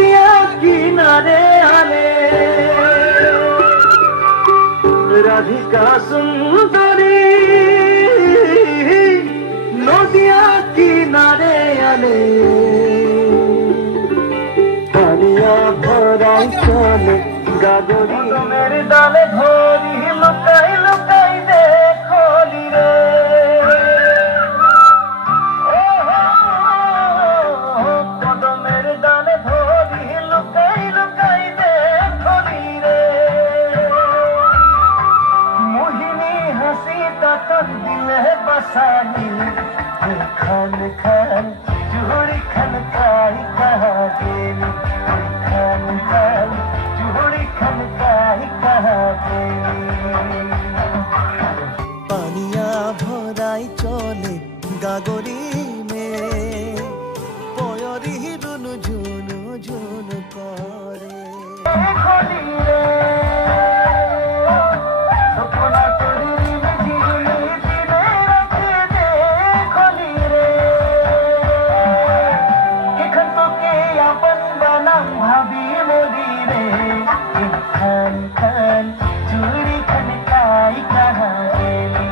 নদিয়া কিনারে আলে রাধিকা সুন্দরী নদিয়া কিনারে আলে পানিয়া ভরাই চলে গাগরি মেরে ডালে ধরি লুকাই লুকাই দেখলি রে কদমের ডালে ধরি লুকাই লুকাই দেখলি রে মোহিনী হাসিটা তোর দিলে বসানি খান খান চুড়ি খান কাই কহা গেলি খান খান चूड़ी खनकाई कहा पानिया भराई चले गागरी में पयरी रुनु झुनु झुनु करे खान खान चूड़ी खनकाई कहा गेली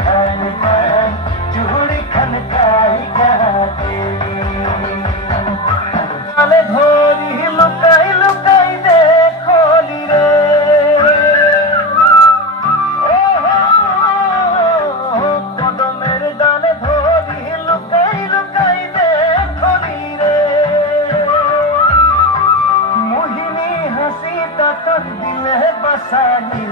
खान खान चूड़ी खनकाई कहा गेली डाले धोरी लुकाई लुकाई देखली रे कदमेर डाले धोरी लुकाई लुकाई देखली रे मोहिनी हसीता তোর দিলে বসানি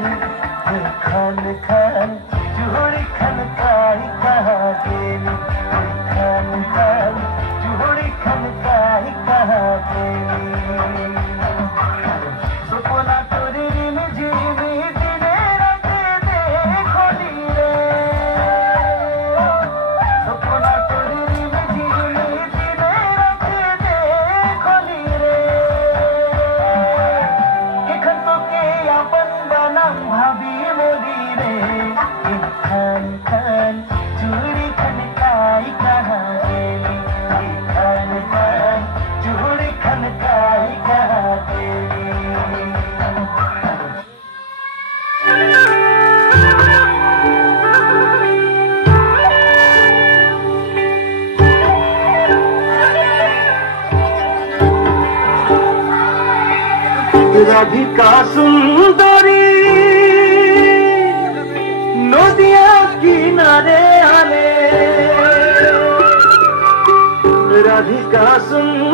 খান খান চুড়ি খনকাই কহা গেলি খান খান চুড়ি খনকাই কহা গেলি সুপনা তোরি রিমি ঝিমি দিনে রাতে দেখলি রে সুপনা তোরি রিমি ঝিমি দিনে রাতে দেখলি রে भाभी मोदी रे खान खान चूड़ी खनकाई कहा गेली खान खान चूड़ी खनकाई कहा गेली राधिका सुंदरी नदिया किनारे आले राधिका सुंदरी